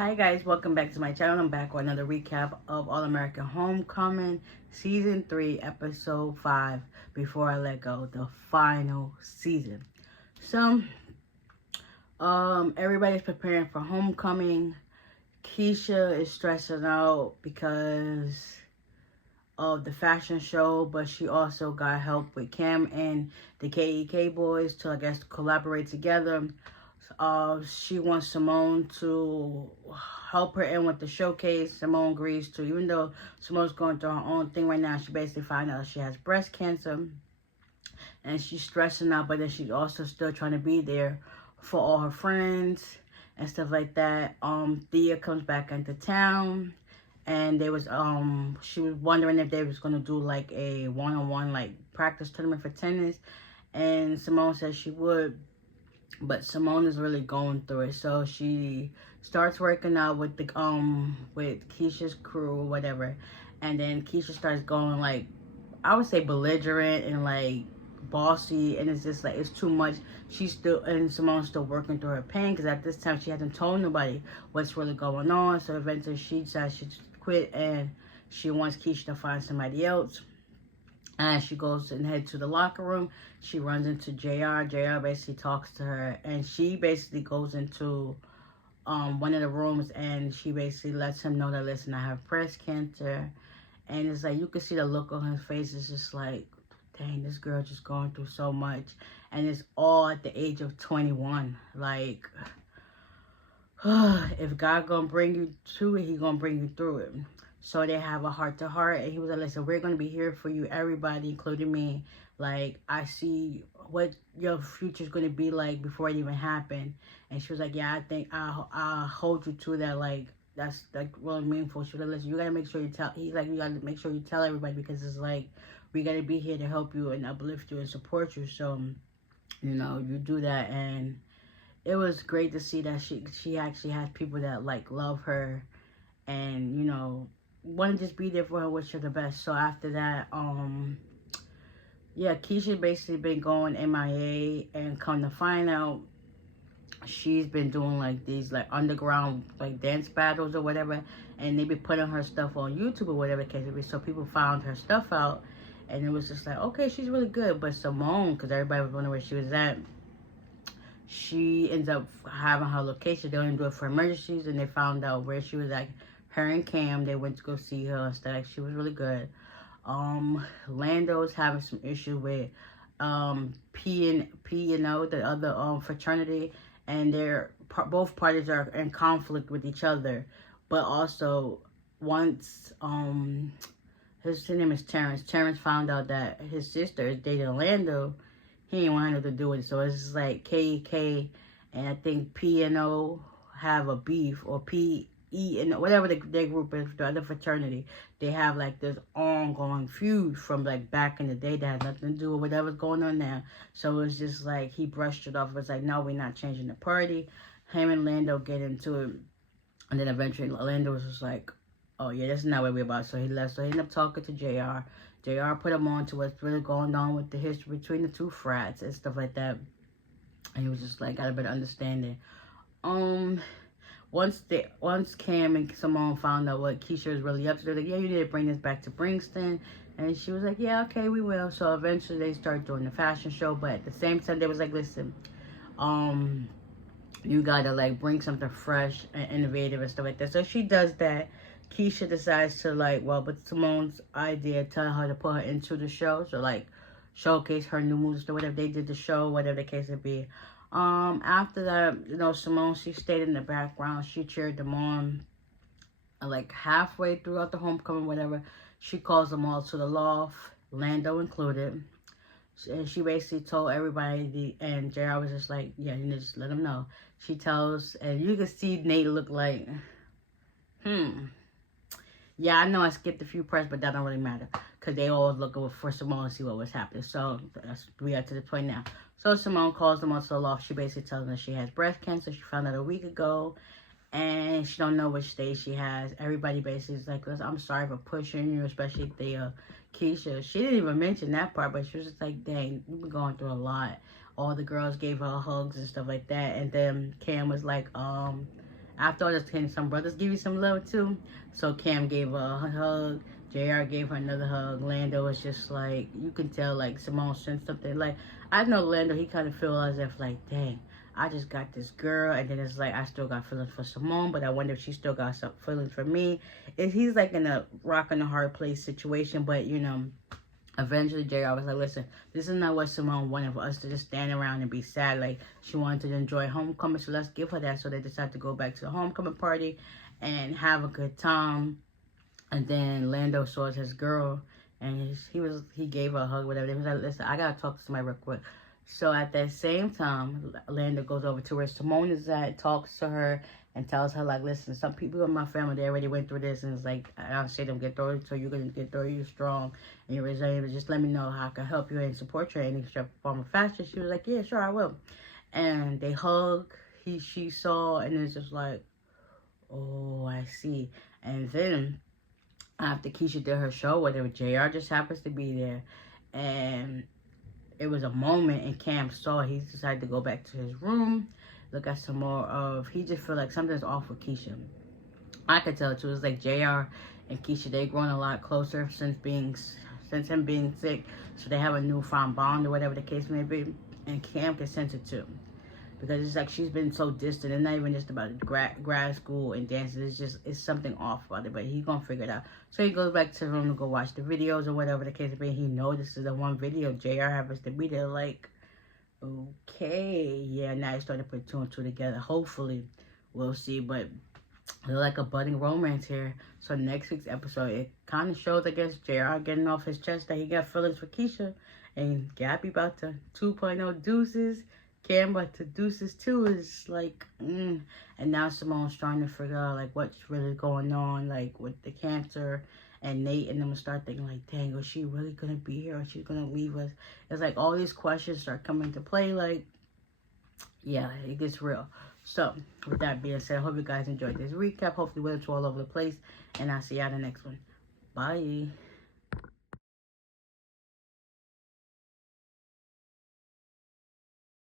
Hi guys, welcome back to my channel. I'm back with another recap of All American Homecoming Season 3, Episode 5, Before I Let Go, the final season. So, everybody's preparing for homecoming. Keisha is stressing out because of the fashion show, but she also got help with Cam and the KEK boys to, I guess, collaborate together. She wants Simone to help her in with the showcase. Simone agrees to, even though Simone's going through her own thing right now. She basically found out she has breast cancer, and she's stressing out, but then she's also still trying to be there for all her friends and stuff like that. Thea comes back into town, and she was wondering if they was gonna do like a one-on-one like practice tournament for tennis, and Simone said she would. But Simone is really going through it, so she starts working out with with Keisha's crew or whatever, and then Keisha starts going like, I would say, belligerent and like bossy, and it's just like it's too much. Simone's still working through her pain because at this time she hasn't told nobody what's really going on. So eventually she decides she quit and she wants Keisha to find somebody else. And she goes and head to the locker room. She runs into JR. JR basically talks to her, and she basically goes into one of the rooms, and she basically lets him know that, listen, I have breast cancer. And it's like, you can see the look on his face. It's just like, dang, this girl just going through so much. And it's all at the age of 21. Like, if God gonna bring you to it, he gonna bring you through it. So they have a heart-to-heart, and he was like, listen, we're going to be here for you, everybody, including me. Like, I see what your future's going to be like before it even happened. And she was like, yeah, I think I'll hold you to that. Like, that's like really meaningful. She was like, listen, you got to make sure you tell, he's like, you got to make sure you tell everybody, because it's like, we got to be here to help you and uplift you and support you. So, you know, you do that. And it was great to see that she actually has people that, like, love her and, you know, want to just be there for her, wish her the best. So after that, yeah, Keisha basically been going MIA, and come to find out, she's been doing like these like underground like dance battles or whatever, and they be putting her stuff on YouTube or whatever the case may be. So people found her stuff out, and it was just like, okay, she's really good. But Simone, because everybody was wondering where she was at, she ends up having her location. They only do it for emergencies, and they found out where she was at. Her and Cam, they went to go see her and stuff. She was really good. Lando's having some issue with P&O, the other fraternity, and both parties are in conflict with each other. But also, once his name is Terrence. Terrence found out that his sister is dating Lando. He ain't want nothing to do with it. So it's just like KK and I think P&O have a beef, or PE and whatever their group is, the other fraternity. They have like this ongoing feud from like back in the day that has nothing to do with whatever's going on now. So it's just like he brushed it off. It's like, no, we're not changing the party. Him and Lando get into it. And then eventually Lando was just like, oh yeah, this is not what we're about. So he left. So he ended up talking to JR. JR put him on to what's really going on with the history between the two frats and stuff like that. And he was just like, got a better understanding. Once Cam and Simone found out what Keisha was really up to, they're like, yeah, you need to bring this back to Bringston. And she was like, yeah, okay, we will. So eventually they start doing the fashion show. But at the same time, they was like, listen, you gotta like bring something fresh and innovative and stuff like that. So she does that. Keisha decides to like, well, but Simone's idea, telling her to put her into the show. So like showcase her new moves or whatever. They did the show, whatever the case would be. After that, you know, Simone, she stayed in the background. She cheered them on. Like halfway throughout the homecoming, whatever, she calls them all to the loft, Lando included. And she basically told everybody, and JR was just like, yeah, you need to just let them know. She tells, and you can see Nate look like, yeah, I know I skipped a few parts, but that don't really matter. Because they always looking for Simone to see what was happening. So, we are to the point now. So, Simone calls them out to the loft. She basically tells them she has breast cancer. She found out a week ago. And she don't know which stage she has. Everybody basically is like, listen, I'm sorry for pushing you, especially the Keisha. She didn't even mention that part, but she was just like, dang, you've been going through a lot. All the girls gave her hugs and stuff like that. And then Cam was like, After all this, can some brothers give you some love too? So Cam gave her a hug. JR gave her another hug. Lando was just like, you can tell like Simone sent something. Like, I know Lando, he kind of feel as if like, dang, I just got this girl, and then it's like I still got feelings for Simone, but I wonder if she still got some feelings for me. He's like in a rock and a hard place situation, but you know, eventually JR was like, listen, this is not what Simone wanted, for us to just stand around and be sad. Like, she wanted to enjoy homecoming, so let's give her that. So they decided to go back to the homecoming party and have a good time. And then Lando saw his girl, and he gave her a hug, whatever. He was like, listen, I gotta talk to somebody real quick. So at that same time, Lando goes over to where Simone is at, talks to her, and tells her, like, listen, some people in my family, they already went through this, and it's like, I don't see them get through it, so you're going to get through it, you're strong, and you're resilient, just let me know how I can help you and support you in any form of fashion. She was like, yeah, sure, I will. And they hug, she saw, and it's just like, oh, I see. And then, after Keisha did her show, whatever, JR just happens to be there, and it was a moment, and Cam saw, he decided to go back to his room, look at some more of, he just feel like something's off with Keisha. I could tell too. It's like JR and Keisha, they grown a lot closer since him being sick, so they have a newfound bond or whatever the case may be. And Cam can sense it too, because it's like she's been so distant. It's not even just about grad school and dances. It's something off about it, but he gonna figure it out. So he goes back to the room to go watch the videos or whatever the case may be. He notices the one video JR happens to be there. Like, okay, yeah, now he's starting to put 2 and 2 together. Hopefully, we'll see, but they're like a budding romance here. So next week's episode, it kind of shows, I guess, JR getting off his chest that he got feelings for Keisha, and Gabby about to 2.0 deuces. Cam about to deuces too. Is like, and now Simone's trying to figure out like what's really going on, like with the cancer. And Nate and them start thinking like, dang, is she really gonna be here, or she's gonna leave us? It's like all these questions start coming into play. Like, yeah, it gets real. So, with that being said, I hope you guys enjoyed this recap. Hopefully, we're all over the place, and I'll see you on the next one. Bye.